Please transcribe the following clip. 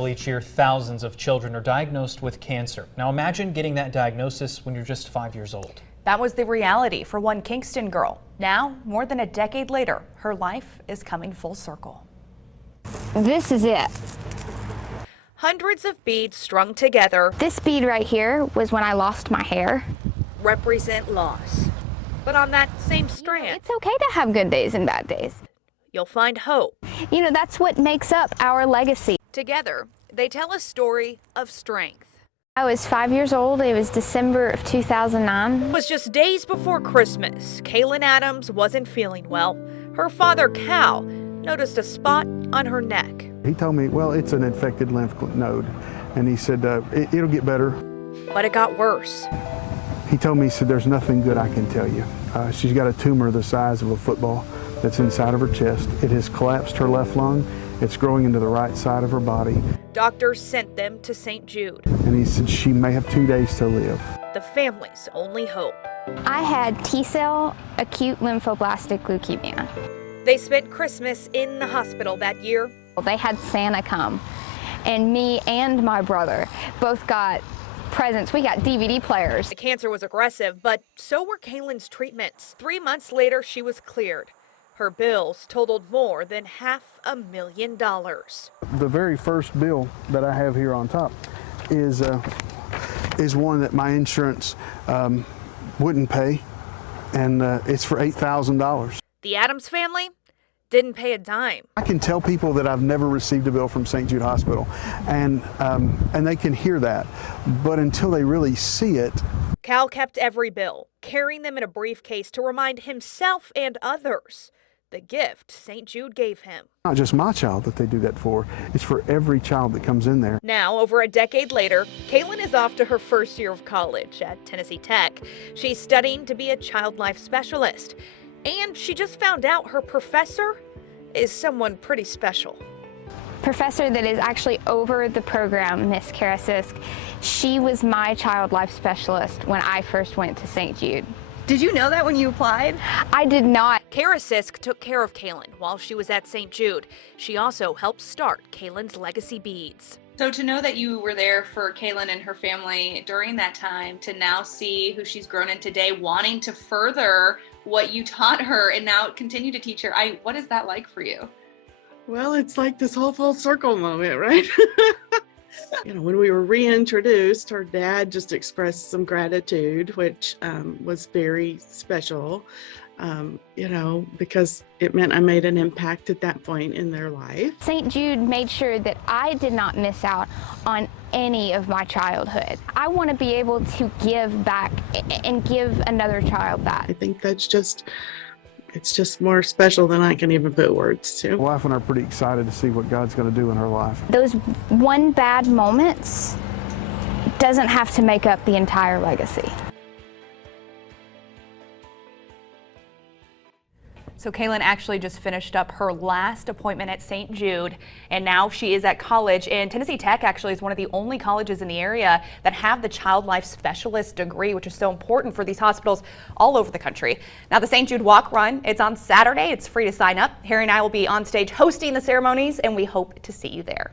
Well, each year, thousands of children are diagnosed with cancer. Now imagine getting that diagnosis when you're just 5 years old. That was the reality for one Kingston girl. Now, more than a decade later, her life is coming full circle. This is it. Hundreds of beads strung together. This bead right here was when I lost my hair. Represent loss. But on that same strand, It's okay to have good days and bad days. you'll find hope. You know, that's what makes up our legacy. Together, they tell a story of strength. I was 5 years old. It was December of 2009. It was just days before Christmas. Kaelyn Adams wasn't feeling well. Her father, Cal, noticed a spot on her neck. He told me, well, it's an infected lymph node. And he said, it'll get better. But it got worse. He told me, he said, there's nothing good I can tell you. She's got a tumor the size of a football that's inside of her chest. It has collapsed her left lung. It's growing into the right side of her body. Doctors sent them to St. Jude. And he said she may have 2 days to live. The family's only hope. I had T-cell acute lymphoblastic leukemia. They spent Christmas in the hospital that year. They had Santa come, and me and my brother both got presents. We got DVD players. The cancer was aggressive, but so were Kaelyn's treatments. 3 months later, she was cleared. Her bills totaled more than $500,000. The very first bill that I have here on top is one that my insurance wouldn't pay, and it's for $8,000. The Adams family didn't pay a dime. I can tell people that I've never received a bill from St. Jude Hospital, and they can hear that, but until they really see it. Cal kept every bill, carrying them in a briefcase to remind himself and others the gift St. Jude gave him. Not just my child that they do that for, it's for every child that comes in there. Now, over a decade later, Kaelyn is off to her first year of college at Tennessee Tech. She's studying to be a child life specialist. And she just found out her professor is someone pretty special. Professor that is actually over the program, Miss Karasisk, she was my child life specialist when I first went to St. Jude. Did you know that when you applied? I did not. Karasisk took care of Kaelyn while she was at St. Jude. She also helped start Kaelyn's legacy beads. So to know that you were there for Kaelyn and her family during that time, to now see who she's grown in today, wanting to further what you taught her and now continue to teach her, what is that like for you? Well, it's like this whole full circle moment, right? You know, when we were reintroduced, her dad just expressed some gratitude, which was very special, you know, because it meant I made an impact at that point in their life. St. Jude made sure that I did not miss out on any of my childhood. I want to be able to give back and give another child that. I think that's it's just more special than I can even put words to. My wife and I are pretty excited to see what God's going to do in her life. Those one bad moments doesn't have to make up the entire legacy. So Kaelyn actually just finished up her last appointment at St. Jude, and now she is at college. And Tennessee Tech actually is one of the only colleges in the area that have the child life specialist degree, which is so important for these hospitals all over the country. Now the St. Jude Walk Run, it's on Saturday. It's free to sign up. Harry and I will be on stage hosting the ceremonies, and we hope to see you there.